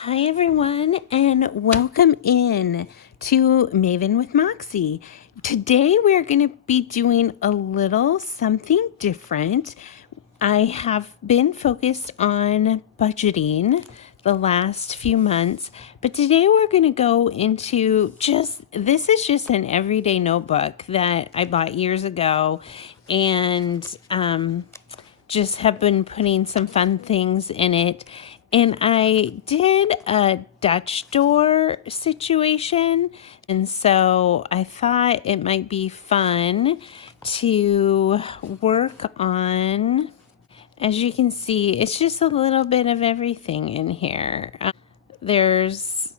Hi, everyone, and welcome in to Maven with Moxie. Today, we're going to be doing a little something different. I have been focused on budgeting the last few months, but today we're going to go into this is just an everyday notebook that I bought years ago and just have been putting some fun things in it. And I did a Dutch door situation. And so I thought it might be fun to work on. As you can see, it's just a little bit of everything in here. There's,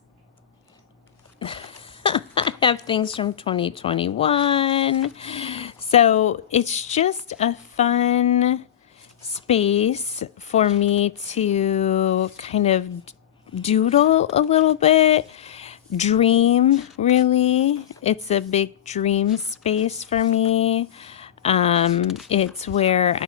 I have things from 2021. So it's just a fun space for me to kind of doodle a little bit, dream, really. It's a big dream space for me. It's where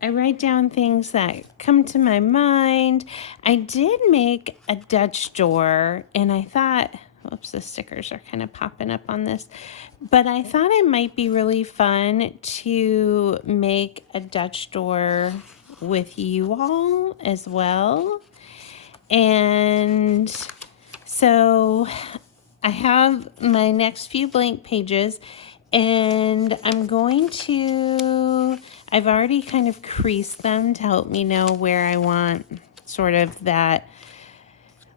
I write down things that come to my mind. I did make a Dutch door, and I thought, oops, the stickers are kind of popping up on this, but I thought it might be really fun to make a Dutch door with you all as well. And so I have my next few blank pages, and I've already kind of creased them to help me know where I want sort of that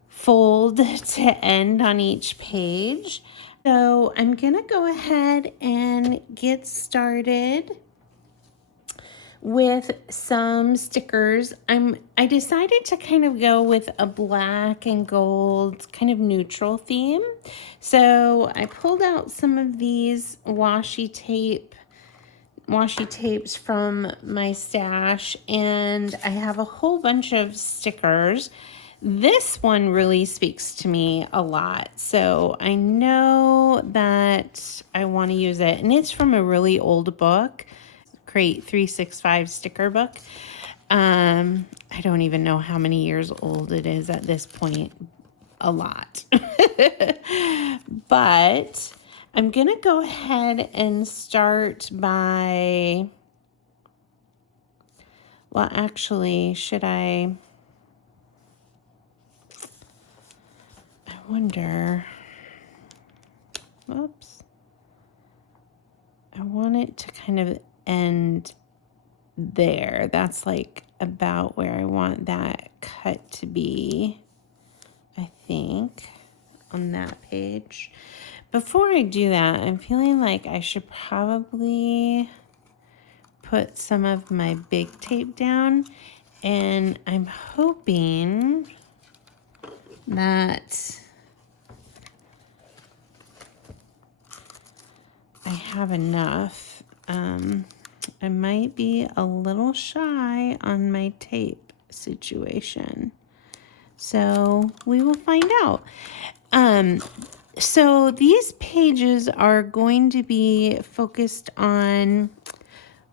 fold to end on each page. So I'm gonna go ahead and get started with some stickers. I decided to kind of go with a black and gold kind of neutral theme. So I pulled out some of these washi tapes from my stash, and I have a whole bunch of stickers. This one really speaks to me a lot, so I know that I want to use it, and it's from a really old book, Crate 365 sticker book. I don't even know how many years old it is at this point. A lot. But I'm going to go ahead and start by, well, actually, I wonder, whoops. I want it to kind of end there. That's like about where I want that cut to be, I think, on that page. Before I do that, I'm feeling like I should probably put some of my big tape down, and I'm hoping that I have enough. I might be a little shy on my tape situation, so we will find out. So these pages are going to be focused on,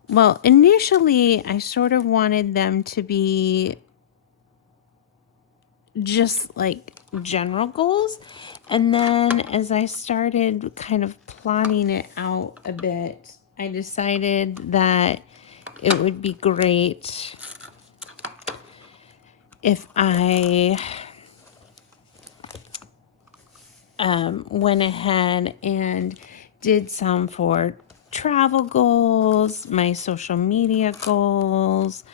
well, initially I sort of wanted them to be just like general goals. And then as I started kind of plotting it out a bit, I decided that it would be great if I went ahead and did some for travel goals, my social media goals.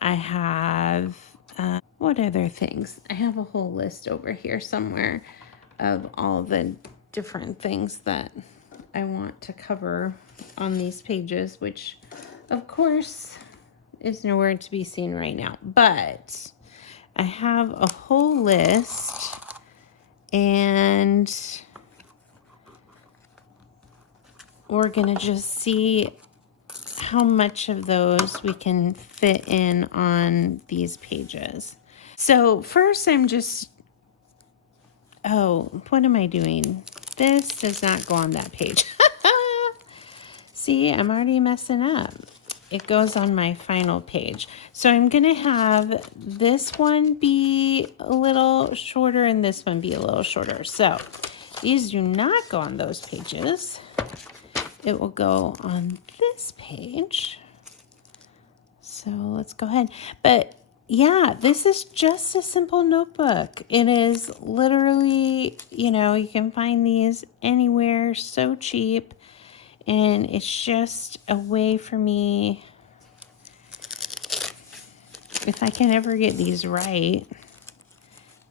I have, what other things? I have a whole list over here somewhere of all the different things that I want to cover on these pages, which of course is nowhere to be seen right now. But I have a whole list, and we're gonna just see how much of those we can fit in on these pages. So first what am I doing? This does not go on that page. See, I'm already messing up. it goes on my final page. So I'm gonna have this one be a little shorter and this one be a little shorter. So these do not go on those pages. It will go on this page. So let's go ahead. But yeah, this is just a simple notebook. It is literally, you know, you can find these anywhere, so cheap. And it's just a way for me, if I can ever get these right,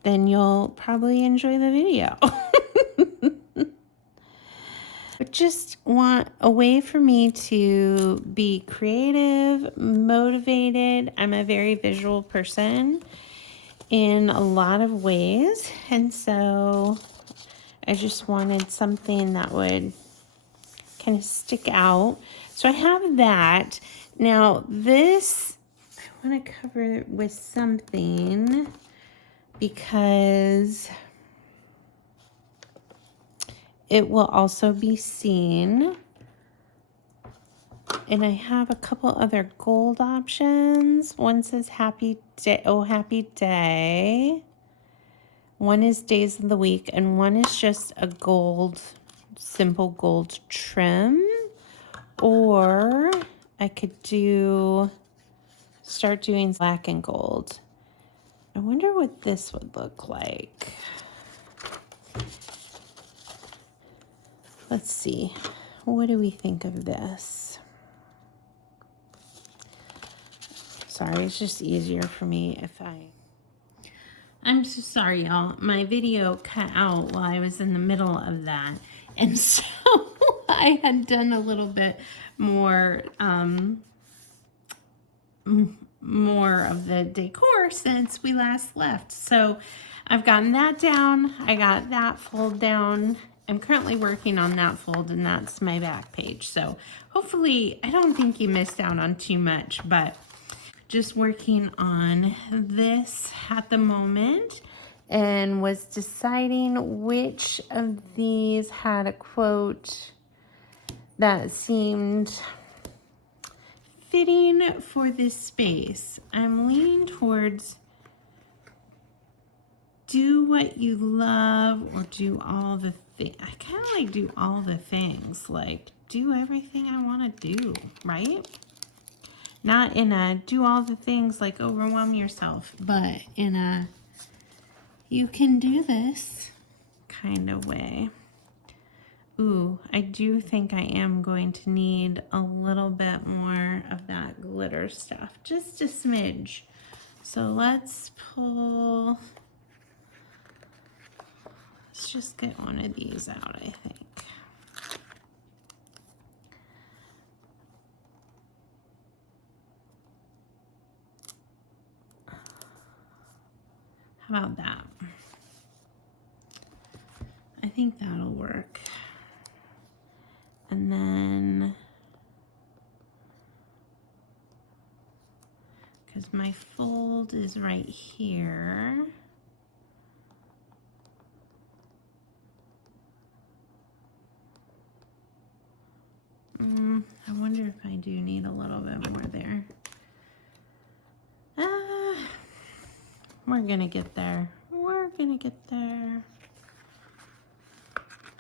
then you'll probably enjoy the video. But just want a way for me to be creative, motivated. I'm a very visual person in a lot of ways. And so I just wanted something that would kind of stick out. So I have that. Now this, I want to cover it with something because it will also be seen. And I have a couple other gold options. One says happy day, oh happy day. One is days of the week, and one is just a gold, simple gold trim. Or I could start doing black and gold. I wonder what this would look like. Let's see. What do we think of this? Sorry, it's just easier for me if I'm so sorry, y'all. My video cut out while I was in the middle of that. And so I had done a little bit more, more of the decor since we last left. So I've gotten that down. I got that fold down. I'm currently working on that fold, and that's my back page. So hopefully, I don't think you missed out on too much, but just working on this at the moment and was deciding which of these had a quote that seemed fitting for this space. I'm leaning towards do what you love or do all the things. I kind of like do all the things, like do everything I want to do, right? Not in a do all the things like overwhelm yourself, but in a you can do this kind of way. Ooh, I do think I am going to need a little bit more of that glitter stuff, just a smidge. So let's just get one of these out, I think. How about that? I think that'll work. And then, because my fold is right here, I wonder if I do need a little bit more there. We're gonna get there. We're gonna get there.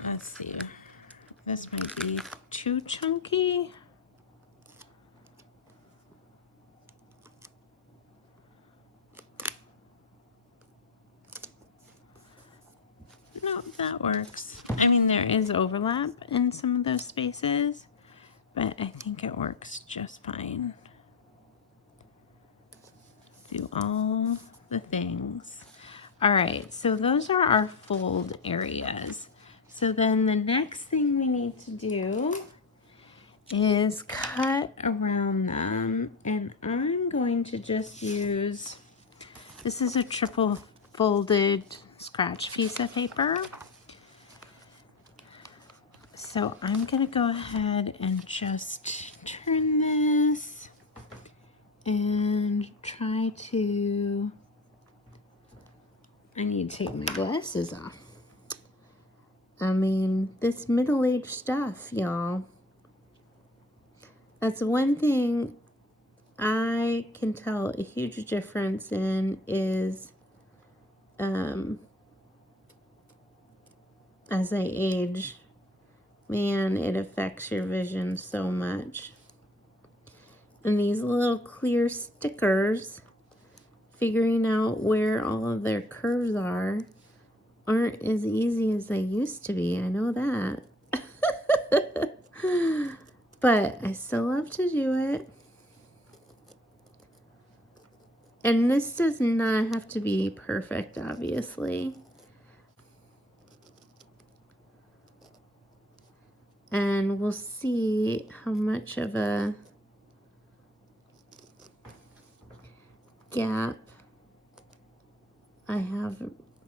Let's see. This might be too chunky. No, that works. I mean, there is overlap in some of those spaces, but I think it works just fine. Do all the things. All right, so those are our fold areas. So then the next thing we need to do is cut around them, and I'm going to just use, this is a triple folded scratch piece of paper. So I'm gonna go ahead and just turn this and try to, I need to take my glasses off. I mean, this middle-aged stuff, y'all. That's one thing I can tell a huge difference in is as I age. Man, it affects your vision so much. And these little clear stickers, figuring out where all of their curves aren't as easy as they used to be. I know that. But I still love to do it. And this does not have to be perfect, obviously. And we'll see how much of a gap I have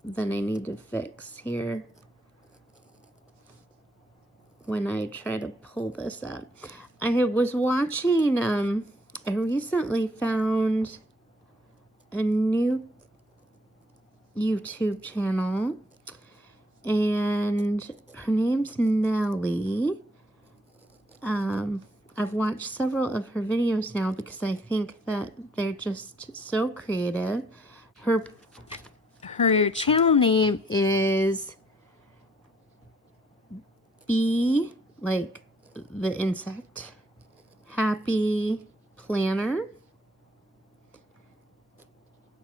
that I need to fix here when I try to pull this up. I was watching, I recently found a new YouTube channel, and her name's Nellie. I've watched several of her videos now because I think that they're just so creative. Her channel name is Bee, like the insect, Happy Planner.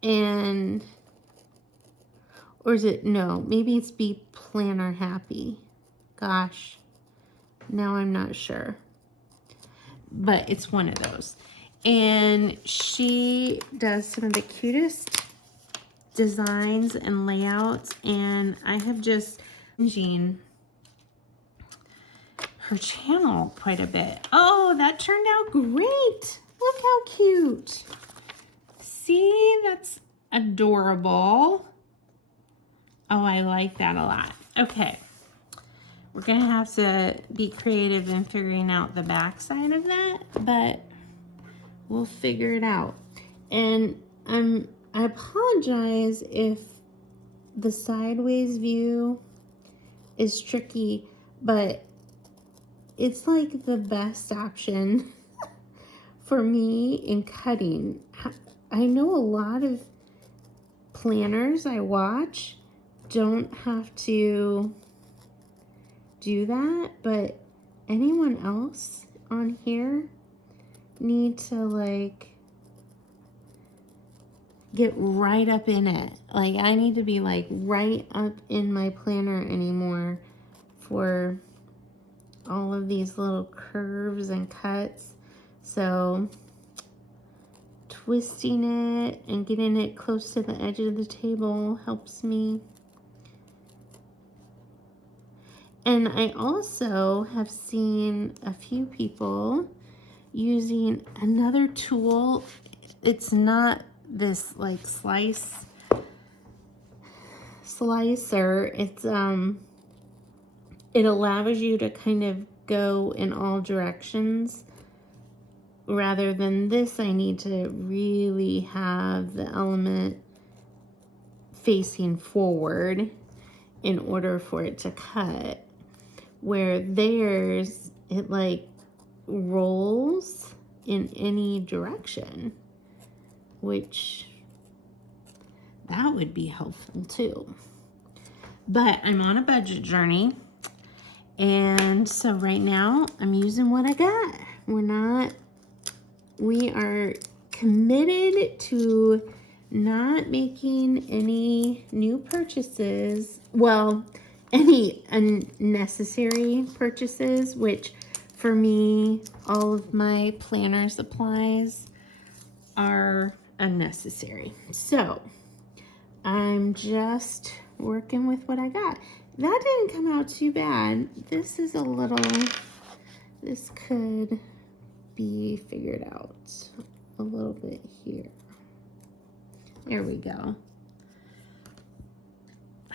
And, or is it, no, maybe it's Bee Planner Happy. Gosh, now I'm not sure. But it's one of those. And she does some of the cutest designs and layouts. And I have just been her channel quite a bit. Oh, that turned out great. Look how cute. See, that's adorable. Oh, I like that a lot. Okay. We're going to have to be creative in figuring out the back side of that, but we'll figure it out. And I apologize if the sideways view is tricky, but it's like the best option for me in cutting. I know a lot of planners I watch don't have to do that, but anyone else on here need to like get right up in it. Like I need to be like right up in my planner anymore for all of these little curves and cuts. So twisting it and getting it close to the edge of the table helps me. And I also have seen a few people using another tool. It's not this like slicer. It's it allows you to kind of go in all directions. Rather than this, I need to really have the element facing forward in order for it to cut. Where theirs, it like rolls in any direction, which that would be helpful too. But I'm on a budget journey, and so right now I'm using what I got. We are committed to not making any new purchases. Well, any unnecessary purchases, which for me, all of my planner supplies are unnecessary. So I'm just working with what I got. That didn't come out too bad. This is this could be figured out a little bit here. There we go.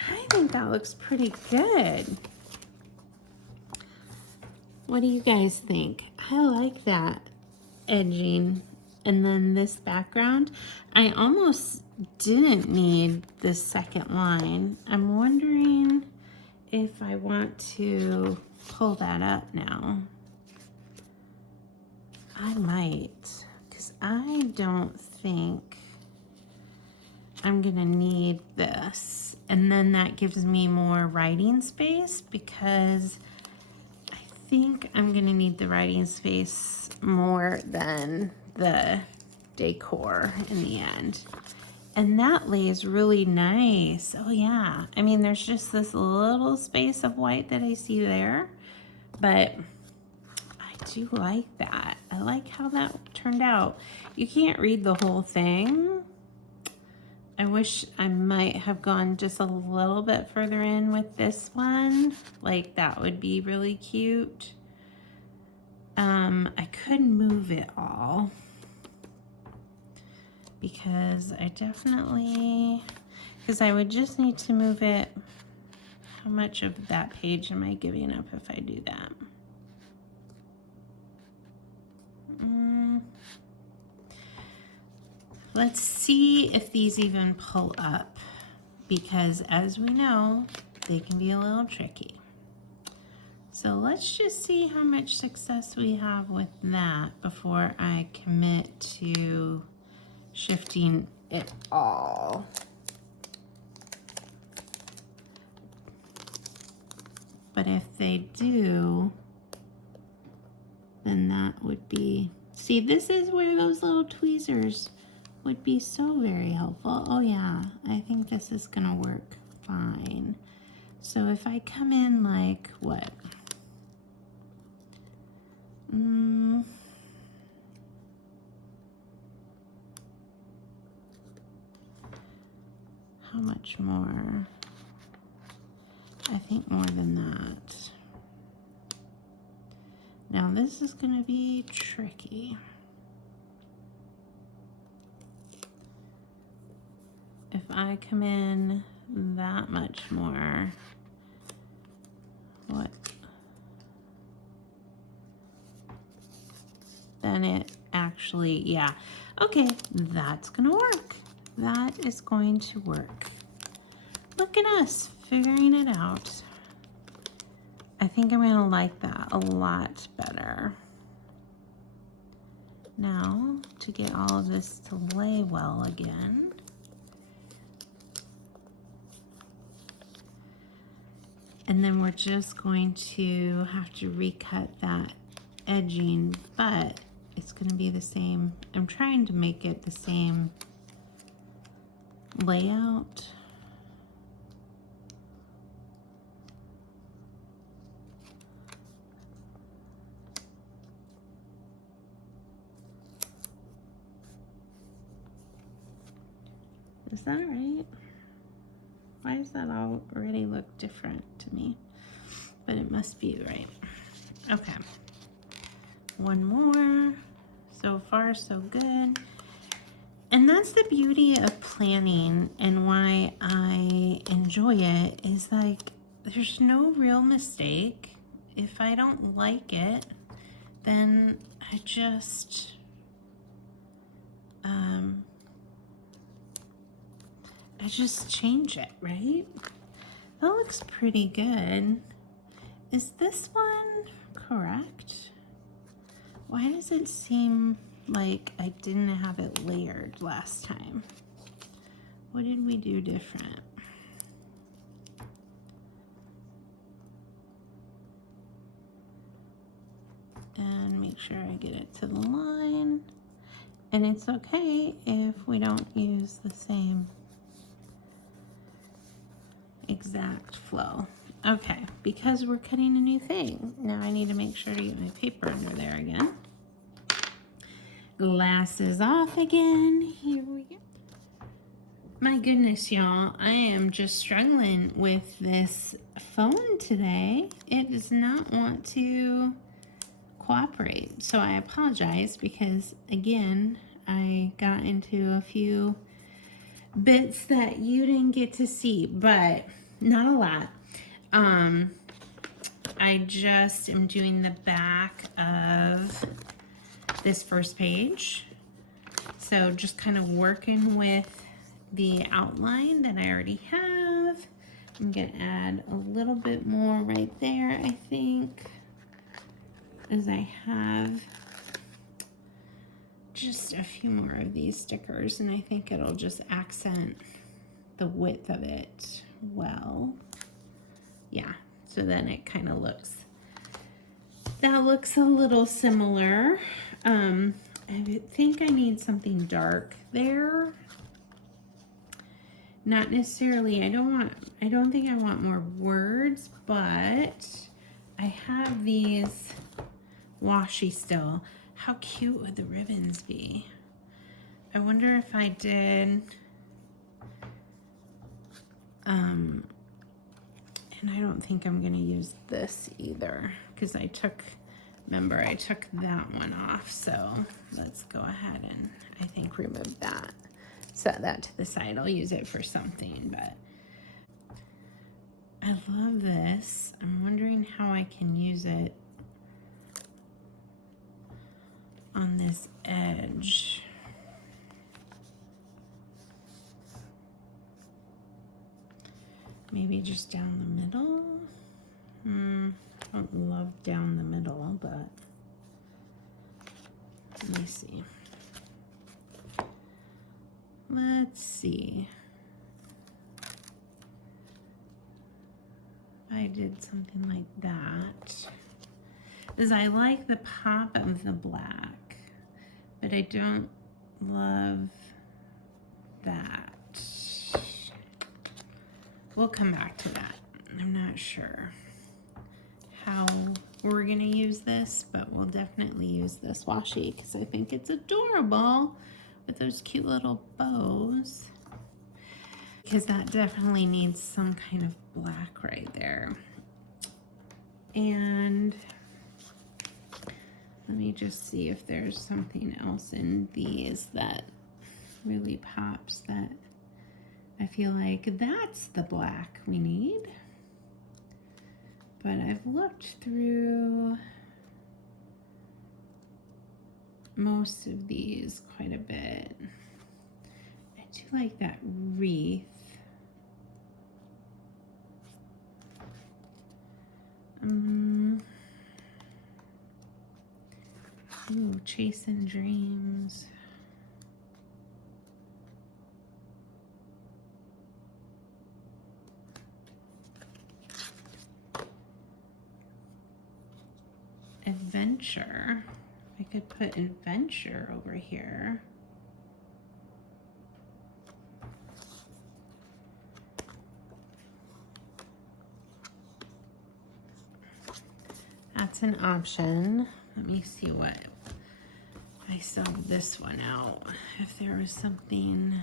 I think that looks pretty good. What do you guys think? I like that edging. And then this background, I almost didn't need this second line. I'm wondering if I want to pull that up now. I might, because I don't think I'm gonna need this. And then that gives me more writing space because I think I'm gonna need the writing space more than the decor in the end. And that lays really nice. Oh yeah. I mean, there's just this little space of white that I see there, but I do like that. I like how that turned out. You can't read the whole thing. I wish I might have gone just a little bit further in with this one. Like that would be really cute. I could move it all because I definitely, because I would just need to move it. How much of that page am I giving up if I do that? Let's see if these even pull up, because as we know, they can be a little tricky. So let's just see how much success we have with that before I commit to shifting it all. But if they do, then that would be, see, this is where those little tweezers would be so very helpful. Oh yeah, I think this is gonna work fine. So if I come in like what? How much more? I think more than that. Now this is gonna be tricky. If I come in that much more, what? Then it actually, yeah. Okay, that's gonna work. That is going to work. Look at us figuring it out. I think I'm gonna like that a lot better. Now, to get all of this to lay well again, and then we're just going to have to recut that edging, but it's going to be the same. I'm trying to make it the same layout. Is that right? Why does that already look different to me? But it must be right. Okay. One more. So far, so good. And that's the beauty of planning, and why I enjoy it is like there's no real mistake. If I don't like it, then I just change it, right? That looks pretty good. Is this one correct? Why does it seem like I didn't have it layered last time? What did we do different? And make sure I get it to the line. And it's okay if we don't use the same exact flow. Okay, because we're cutting a new thing. Now I need to make sure to get my paper under there again. Glasses off again. Here we go. My goodness, y'all, I am just struggling with this phone today. It does not want to cooperate. So I apologize because, again, I got into a few bits that you didn't get to see, but not a lot. I just am doing the back of this first page. So just kind of working with the outline that I already have. I'm gonna add a little bit more right there, I think, as I have just a few more of these stickers, and I think it'll just accent the width of it well. Yeah, so then it kind of looks, that looks a little similar. I think I need something dark there. Not necessarily, I don't think I want more words, but I have these washi still. How cute would the ribbons be? I wonder if I did, and I don't think I'm gonna use this either, because I took that one off, so let's go ahead and I think remove that. Set that to the side. I'll use it for something, but I love this. I'm wondering how I can use it on this edge. Maybe just down the middle. I don't love down the middle, but let me see. Let's see. I did something like that. Because I like the pop of the black, but I don't love that. We'll come back to that. I'm not sure how we're gonna use this, but we'll definitely use this washi because I think it's adorable with those cute little bows. Because that definitely needs some kind of black right there. And let me just see if there's something else in these that really pops, that I feel like that's the black we need. But I've looked through most of these quite a bit. I do like that wreath. Ooh, Chasing Dreams. Adventure. I could put adventure over here. That's an option. Let me see what I subbed this one out. If there was something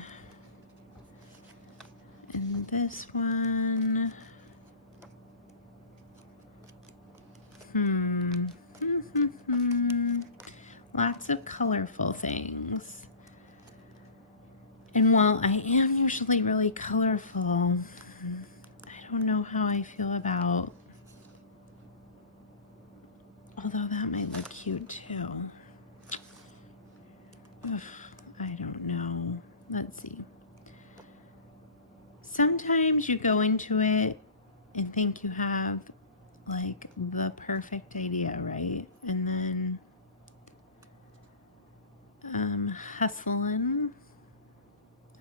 in this one. Lots of colorful things. And while I am usually really colorful, I don't know how I feel about, although that might look cute too. Ugh, I don't know. Let's see. Sometimes you go into it and think you have like the perfect idea, right? And then hustling.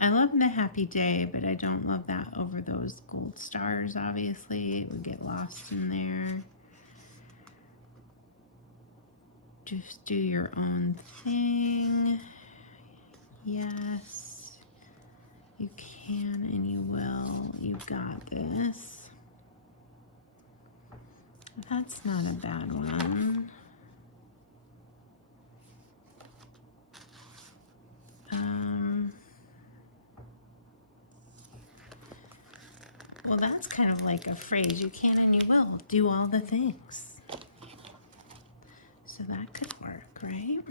I love the happy day, but I don't love that over those gold stars, obviously. It would get lost in there. Just do your own thing. Yes, you can and you will. You got this. That's not a bad one. Well, that's kind of like a phrase. You can and you will do all the things. So that could work, right?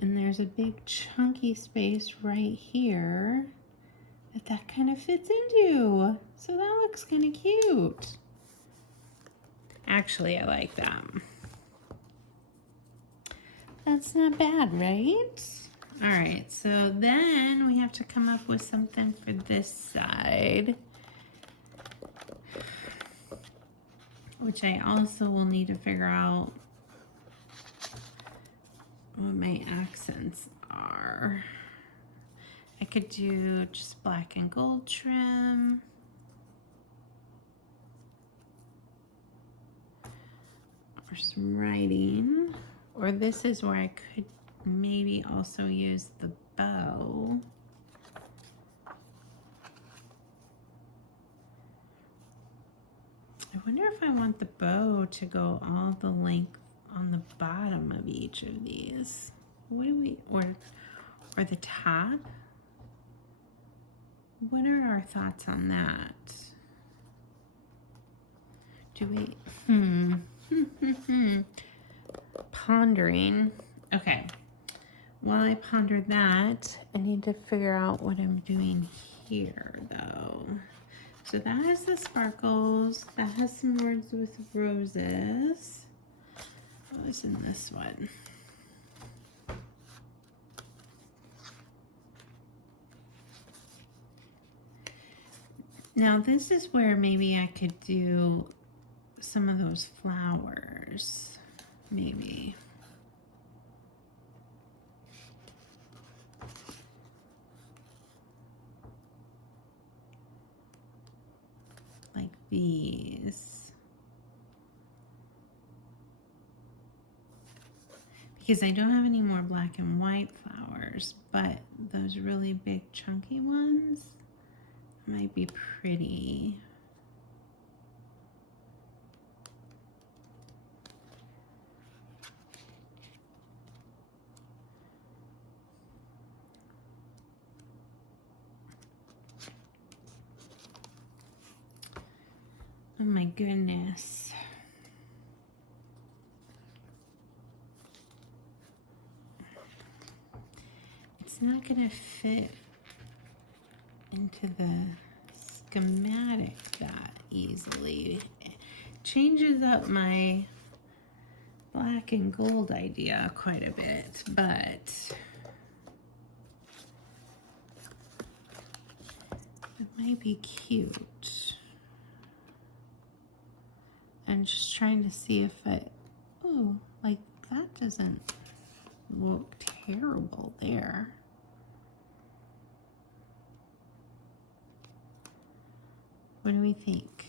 And there's a big chunky space right here that kind of fits into. So that looks kind of cute. Actually, I like that. That's not bad, right? All right, so then we have to come up with something for this side, which I also will need to figure out what my accents are. I could do just black and gold trim. Or some writing. Or this is where I could maybe also use the bow. I wonder if I want the bow to go all the length on the bottom of each of these. What do we, or the top? What are our thoughts on that? Do we, pondering. Okay, while I ponder that, I need to figure out what I'm doing here though. So that has the sparkles, that has some words with roses. What was in this one? Now this is where maybe I could do some of those flowers, maybe. Like these. Because I don't have any more black and white flowers, but those really big chunky ones might be pretty. Oh my goodness. It's not gonna fit into the schematic that easily. It changes up my black and gold idea quite a bit, but it might be cute. I'm just trying to see if it, oh, like that doesn't look terrible there. What do we think?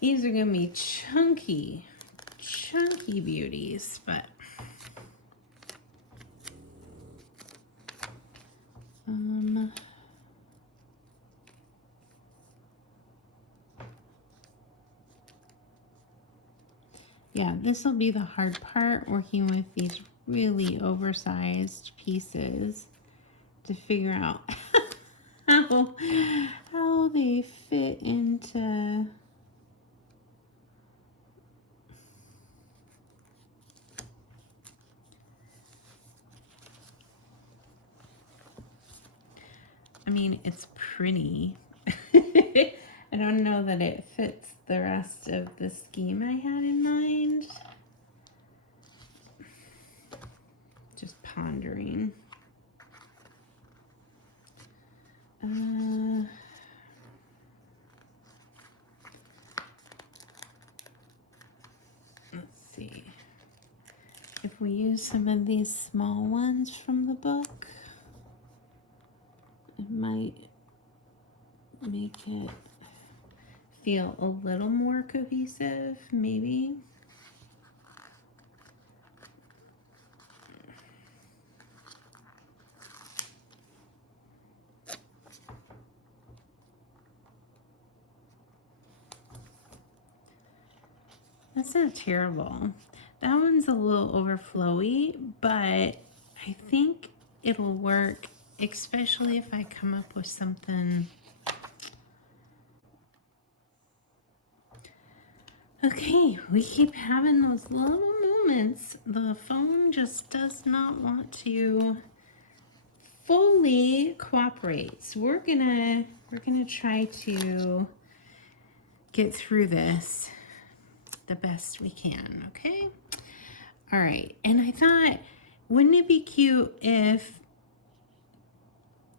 These are gonna be chunky beauties, but yeah, this will be the hard part, working with these really oversized pieces to figure out how they fit into I mean, it's pretty. I don't know that it fits the rest of the scheme I had in mind. Just pondering. Let's see. If we use some of these small ones from the book, it might make it feel a little more cohesive, maybe. That's not terrible. That one's a little overflowy, but I think it'll work, especially if I come up with something. Okay, we keep having those little moments. The phone just does not want to fully cooperate. So we're gonna try to get through this the best we can, okay? All right, and I thought, wouldn't it be cute if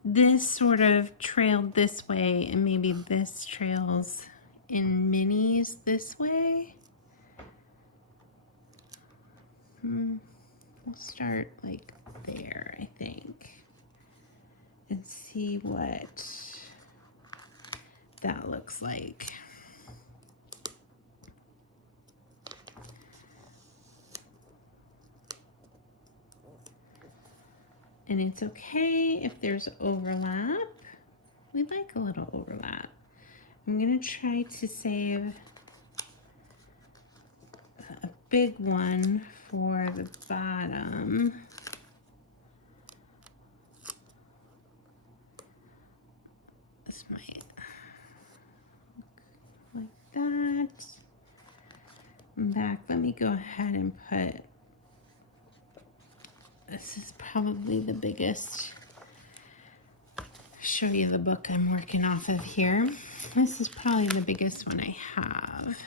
this sort of trailed this way and maybe this trails in minis this way? We'll start like there, I think, and see what that looks like. And it's okay if there's overlap. We like a little overlap. I'm gonna try to save a big one for the bottom. This might look like that. Back, let me go ahead and put, this is probably the biggest. Show you the book I'm working off of here. This is probably the biggest one I have.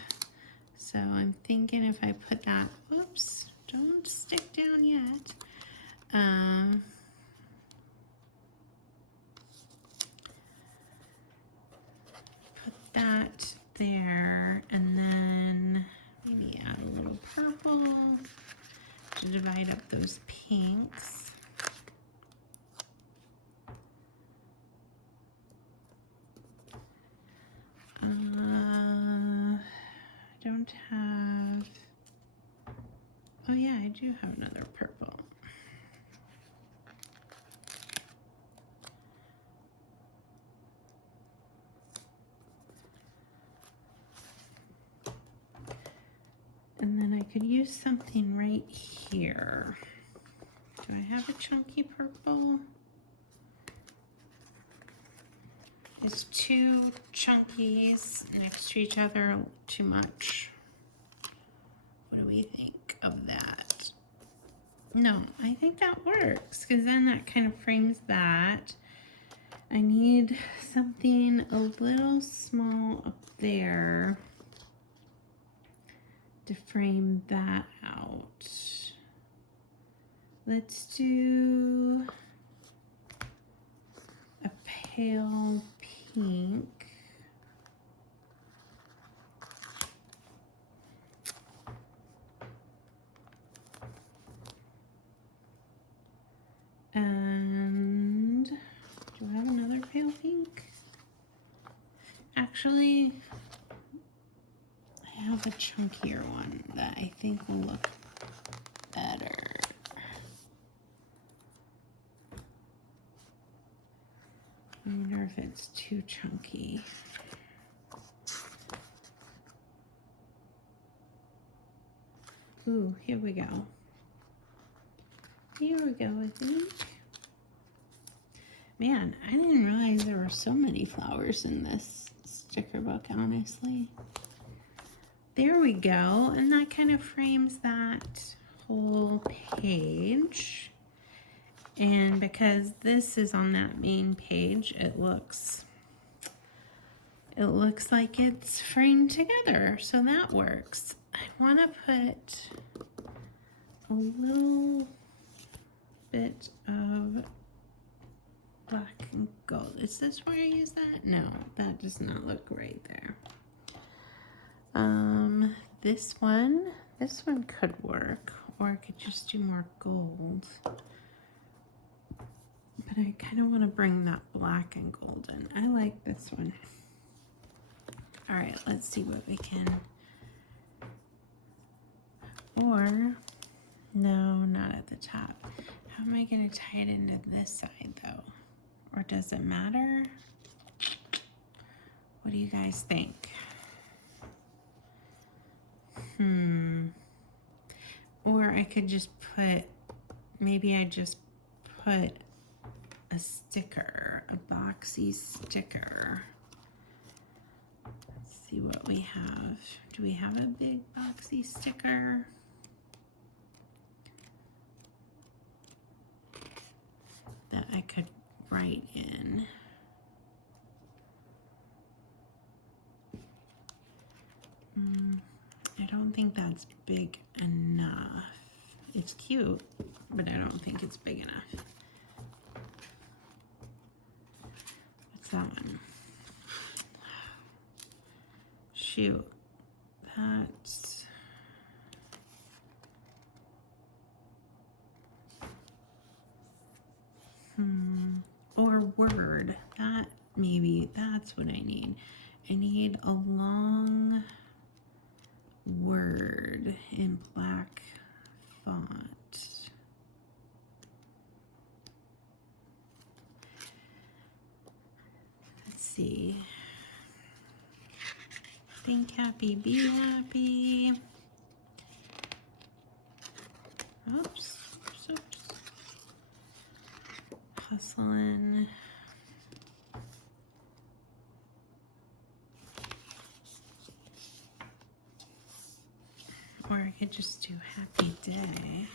So I'm thinking if I put that, oops, don't stick down yet. Put that there, and then maybe add a little purple to divide up those pinks. I don't have, oh yeah, I do have another purple. And then I could use something right here. Do I have a chunky purple? Is two chunkies next to each other too much? What do we think of that? No, I think that works, because then that kind of frames that. I need something a little small up there to frame that out. Let's do a pale pink. And do I have another pale pink? Actually, I have a chunkier one that I think will look better. I wonder if it's too chunky. Ooh, here we go. Here we go, I think. Man, I didn't realize there were so many flowers in this sticker book, honestly. There we go, and that kind of frames that whole page. And because this is on that main page, it looks like it's framed together, so that works. I want to put a little bit of black and gold. Is this where I use that? No, that does not look right there. This one could work, or I could just do more gold. But I kind of want to bring that black and gold in. I like this one. All right, let's see what we can. Or, no, not at the top. How am I going to tie it into this side though? Or does it matter? What do you guys think? Or I could just put, maybe I just put a sticker, a Moxie sticker. Let's see what we have. Do we have a big Moxie sticker? That I could write in. I don't think that's big enough. It's cute, but I don't think it's big enough. What's that one? Shoot, that's, or word. Maybe that's what I need. I need a long word in black font. Let's see. Think happy, be happy. Oops, oops. Hustling. Or I could just do happy day.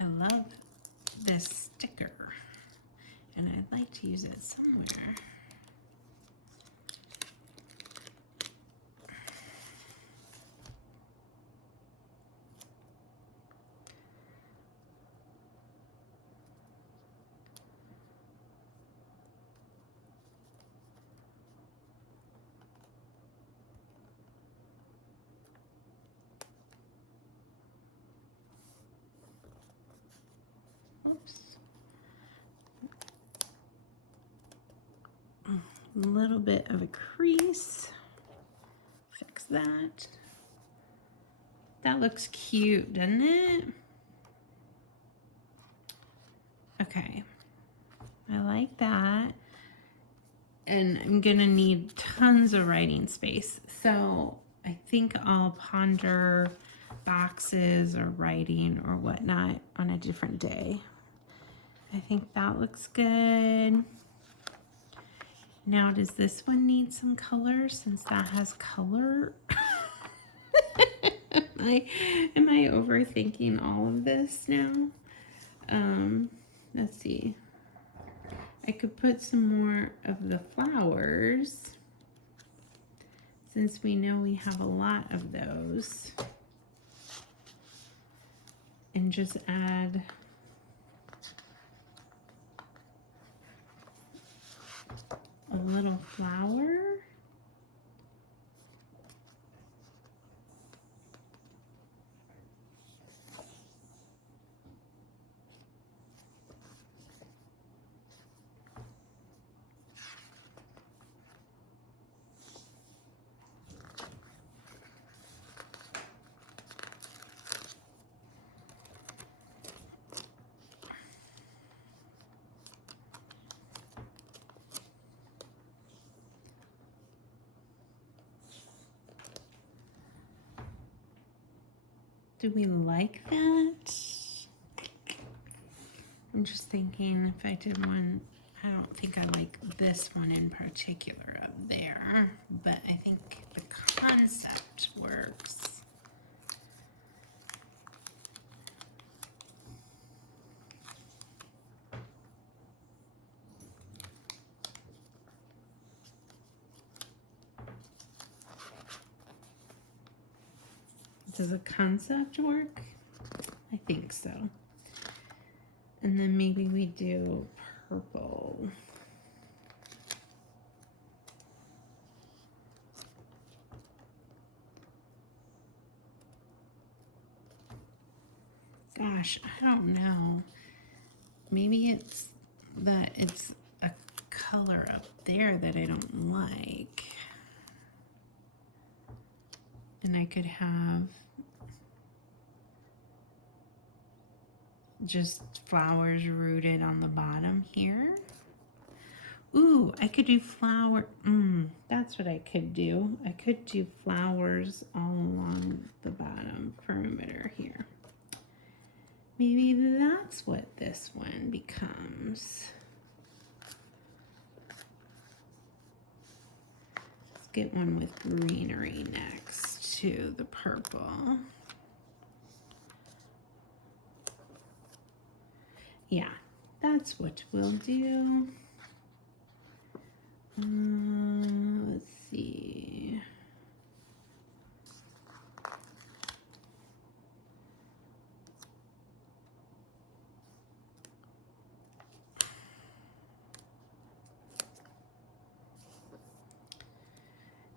I love this sticker, and I'd like to use it somewhere. Oops. A little bit of a crease. Fix that. That looks cute, doesn't it? Okay. I like that. And I'm gonna need tons of writing space. So I think I'll ponder boxes or writing or whatnot on a different day. I think that looks good. Now, does this one need some color since that has color? Am I overthinking all of this now? Let's see. I could put some more of the flowers since we know we have a lot of those. And just add a little flower. Do we like that? I'm just thinking if I did one, I don't think I like this one in particular up there, but I think the concept works. Does a concept work? I think so. And then maybe we do purple. Gosh, I don't know. Maybe it's that it's a color up there that I don't like. And I could have just flowers rooted on the bottom here. Ooh, I could do flower. That's what I could do. I could do flowers all along the bottom perimeter here. Maybe that's what this one becomes. Let's get one with greenery next to the purple. Yeah, that's what we'll do. Let's see.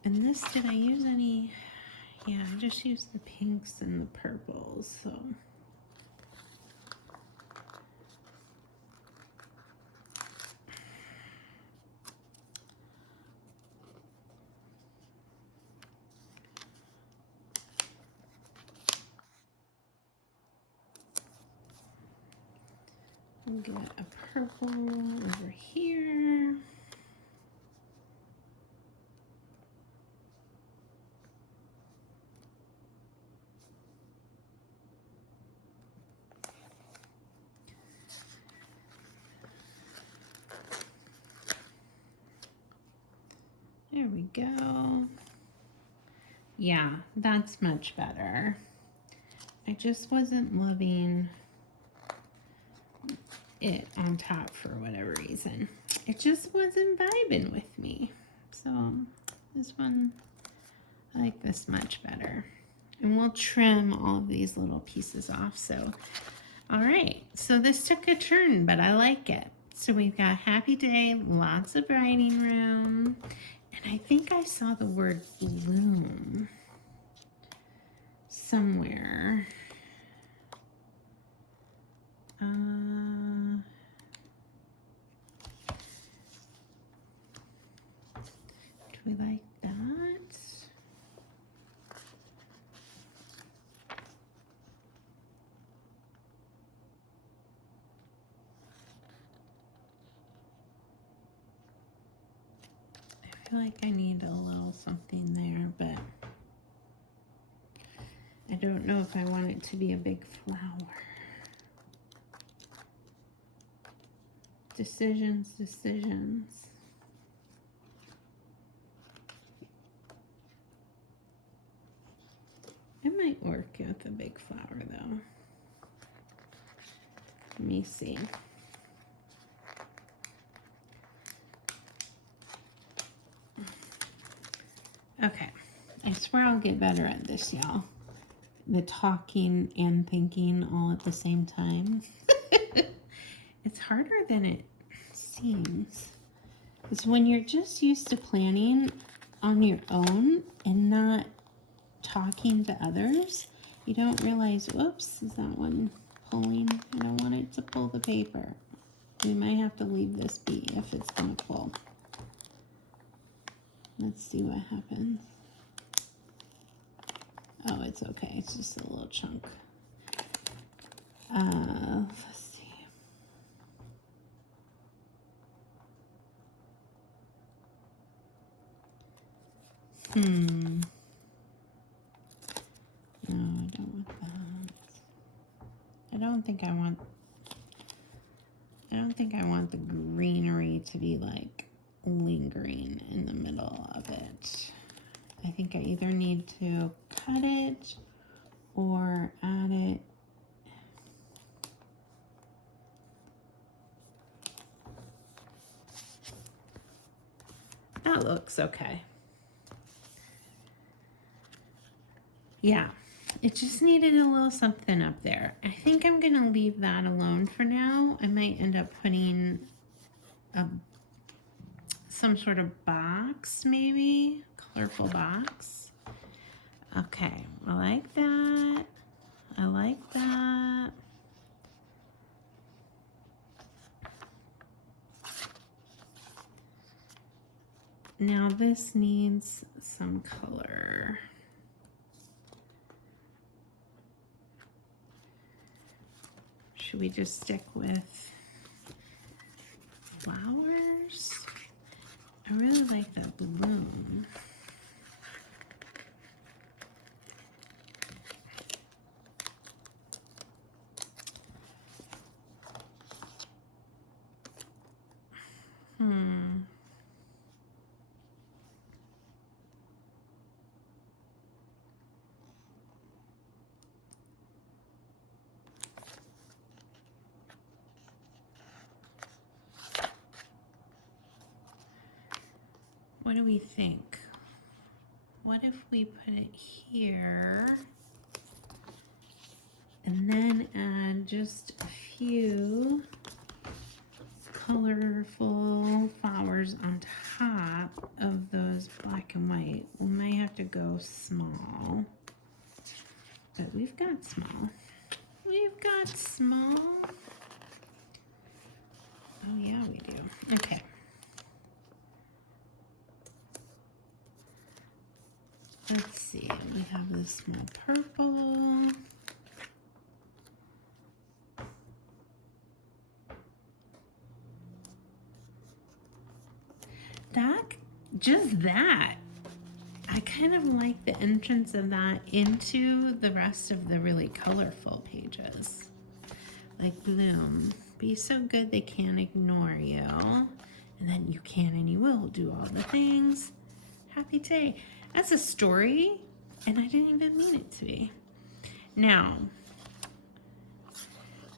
And this, did I use any? Yeah, I just used the pinks and the purples, so. We'll get a purple over here. There we go. Yeah, that's much better. I just wasn't loving it on top for whatever reason. It just wasn't vibing with me. So this one, I like this much better. And we'll trim all of these little pieces off. So, all right. So this took a turn, but I like it. So we've got happy day, lots of writing room. And I think I saw the word bloom somewhere. Do we like that? I feel like I need a little something there, but I don't know if I want it to be a big flower. Decisions, decisions. It might work with a big flower though. Let me see. Okay, I swear I'll get better at this, y'all. The talking and thinking all at the same time. It's harder than it seems. It's when you're just used to planning on your own and not talking to others, you don't realize, whoops, is that one pulling? I don't want it to pull the paper. We might have to leave this be if it's gonna pull. Let's see what happens. Oh, it's okay. It's just a little chunk. Let's see. No, I don't want that. I don't think I want the greenery to be like lingering in the middle of it. I think I either need to cut it or add it. That looks okay. Yeah, it just needed a little something up there. I think I'm gonna leave that alone for now. I might end up putting some sort of box, maybe, colorful box. Okay, I like that. I like that. Now this needs some color. Should we just stick with flowers? I really like that bloom. What do we think? What if we put it here and then add just a few colorful flowers on top of those black and white go small. But we've got small. We've got small. Oh yeah, we do. Okay. Let's see, we have this small purple. Just that. I kind of like the entrance of that into the rest of the really colorful pages. Like Bloom, be so good they can't ignore you. And then you can and you will do all the things. Happy day. That's a story, and I didn't even mean it to be. Now,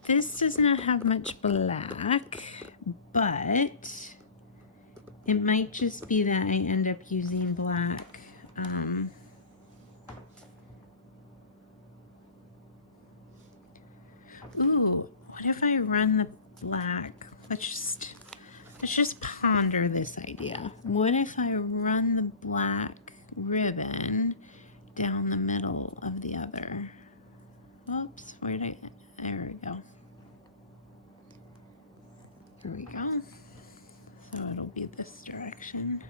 this does not have much black, but it might just be that I end up using black. Ooh, what if I run the black? Let's just ponder this idea. What if I run the black ribbon down the middle of the other? Oops, there we go. There we go. So it'll be this direction.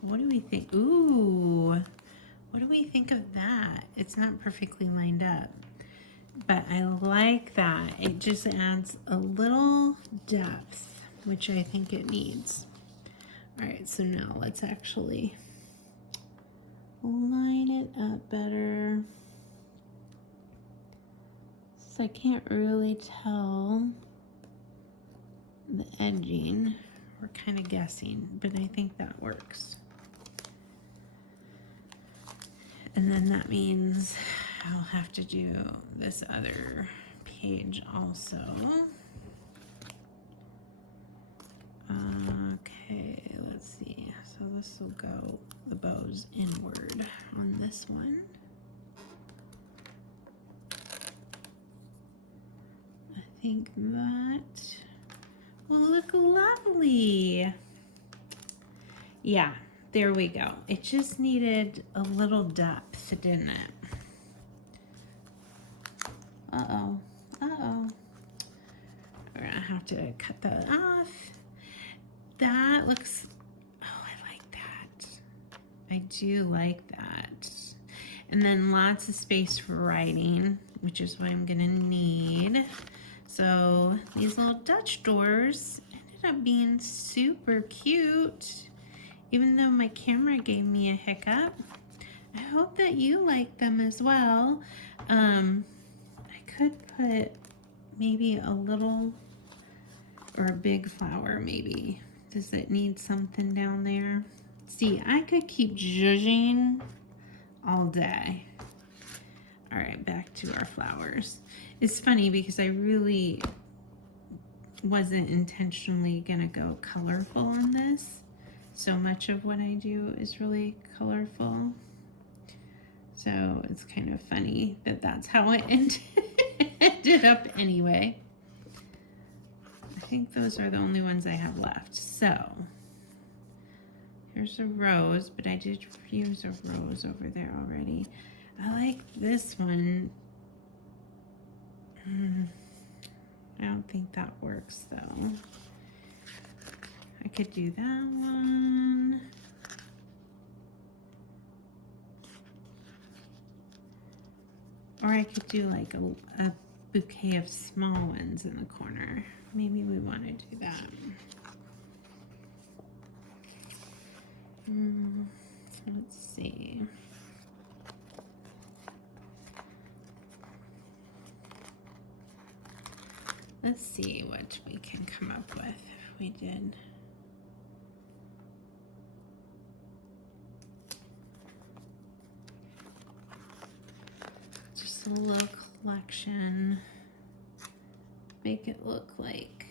What do we think? Ooh, what do we think of that? It's not perfectly lined up, but I like that. It just adds a little depth, which I think it needs. All right, so now let's actually line it up better. So I can't really tell the edging. We're kind of guessing, but I think that works. And then that means I'll have to do this other page also. Okay, let's see. So this will go, the bow's inward on this one. I think that will look lovely. Yeah, there we go. It just needed a little depth, didn't it? Uh-oh, uh-oh. We're gonna have to cut that off. That looks, oh, I like that. I do like that. And then lots of space for writing, which is what I'm gonna need. So these little Dutch doors ended up being super cute, even though my camera gave me a hiccup. I hope that you like them as well. I could put maybe a little or a big flower maybe. Does it need something down there? See, I could keep zhuzhing all day. All right, back to our flowers. It's funny because I really wasn't intentionally gonna go colorful on this. So much of what I do is really colorful. So it's kind of funny that that's how it ended up anyway. I think those are the only ones I have left. So here's a rose, but I did use a rose over there already. I like this one. I don't think that works though. I could do that one. Or I could do like a bouquet of small ones in the corner. Maybe we want to do that. Let's see. Let's see what we can come up with if we did. Just a little collection. Make it look like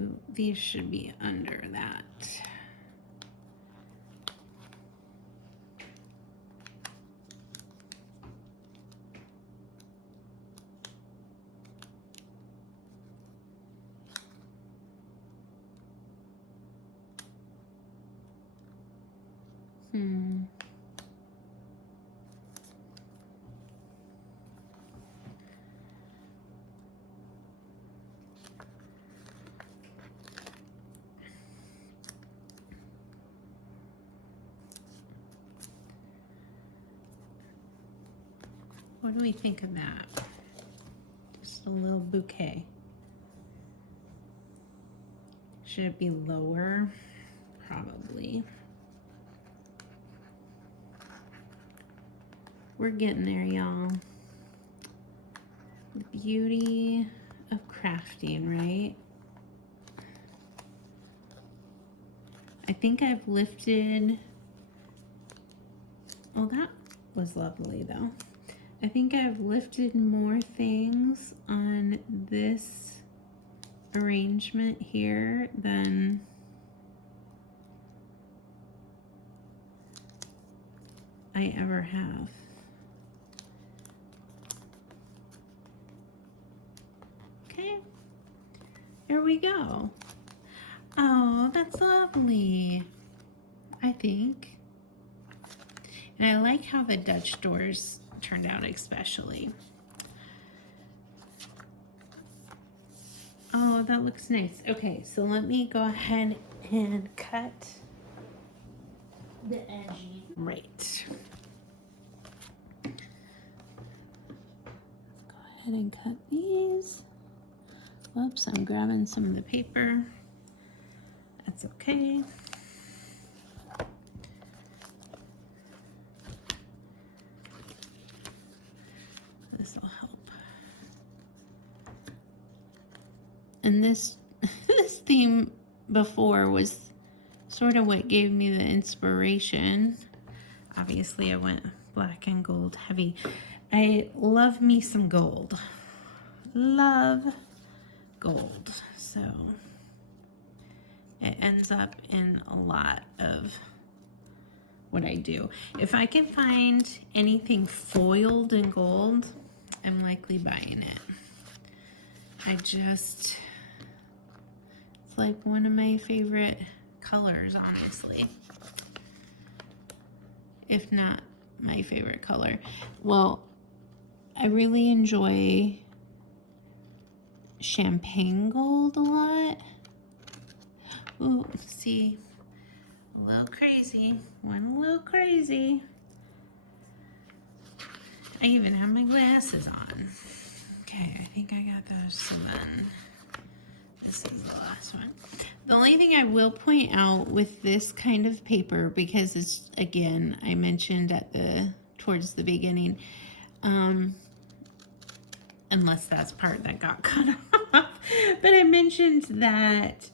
Ooh, these should be under that. What do we think of that? Just a little bouquet. Should it be lower? Probably. We're getting there, y'all. The beauty of crafting, right? I think I've lifted, oh, that was lovely though. I think I've lifted more things on this arrangement here than I ever have. Okay, here we go. Oh, that's lovely, I think. And I like how the Dutch doors turned out especially. Oh, that looks nice. Okay, so let me go ahead and cut the edging. Right. Let's go ahead and cut these. Whoops, I'm grabbing some of the paper. That's okay. This will help. And this theme before was sort of what gave me the inspiration. Obviously I went black and gold heavy. I love me some gold. Love gold. So it ends up in a lot of what I do. If I can find anything foiled in gold, I'm likely buying it. It's like one of my favorite colors, honestly. If not my favorite color. Well, I really enjoy champagne gold a lot. Ooh, see, a little crazy. Went a little crazy. I even have my glasses on. Okay, I think I got those. So then this is the last one. The only thing I will point out with this kind of paper, because it's, again, I mentioned towards the beginning, unless that's part that got cut off, but I mentioned that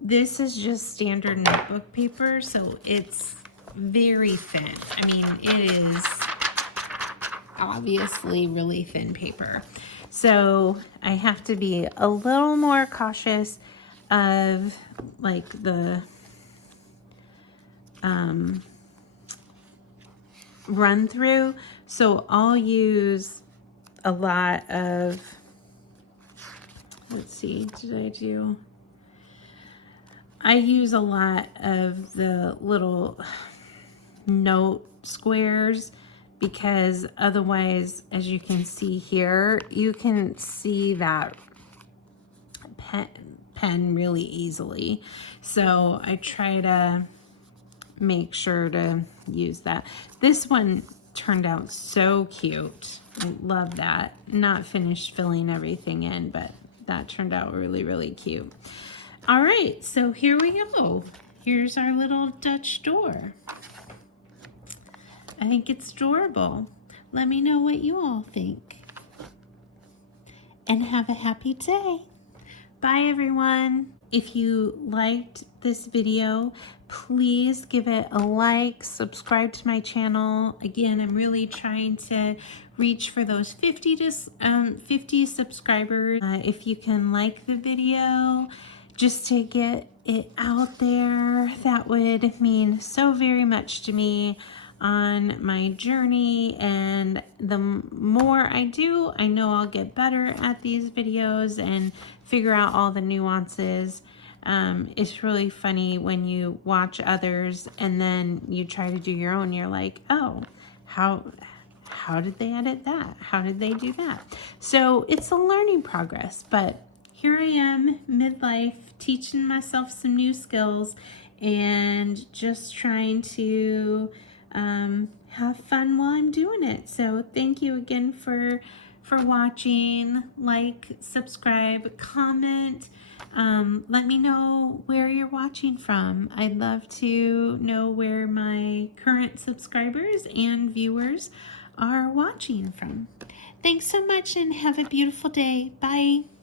this is just standard notebook paper, so it's very thin. I mean, it is obviously really thin paper. So I have to be a little more cautious of like the run through. So I'll use a lot of, let's see, I use a lot of the little note squares, because otherwise, as you can see here, you can see that pen really easily. So I try to make sure to use that. This one turned out so cute. I love that. Not finished filling everything in, but that turned out really, really cute. All right, so here we go. Here's our little Dutch door. I think it's adorable. Let me know what you all think. And have a happy day. Bye, everyone. If you liked this video, please give it a like, subscribe to my channel. Again, I'm really trying to reach for those 50 subscribers. If you can like the video, just to get it out there. That would mean so very much to me on my journey, and the more I do, I know I'll get better at these videos and figure out all the nuances. It's really funny when you watch others and then you try to do your own. You're like, oh, how did they edit that? How did they do that? So it's a learning progress, but here I am midlife teaching myself some new skills and just trying to have fun while I'm doing it. So thank you again for watching. Like, subscribe, comment. Let me know where you're watching from. I'd love to know where my current subscribers and viewers are watching from. Thanks so much and have a beautiful day. Bye.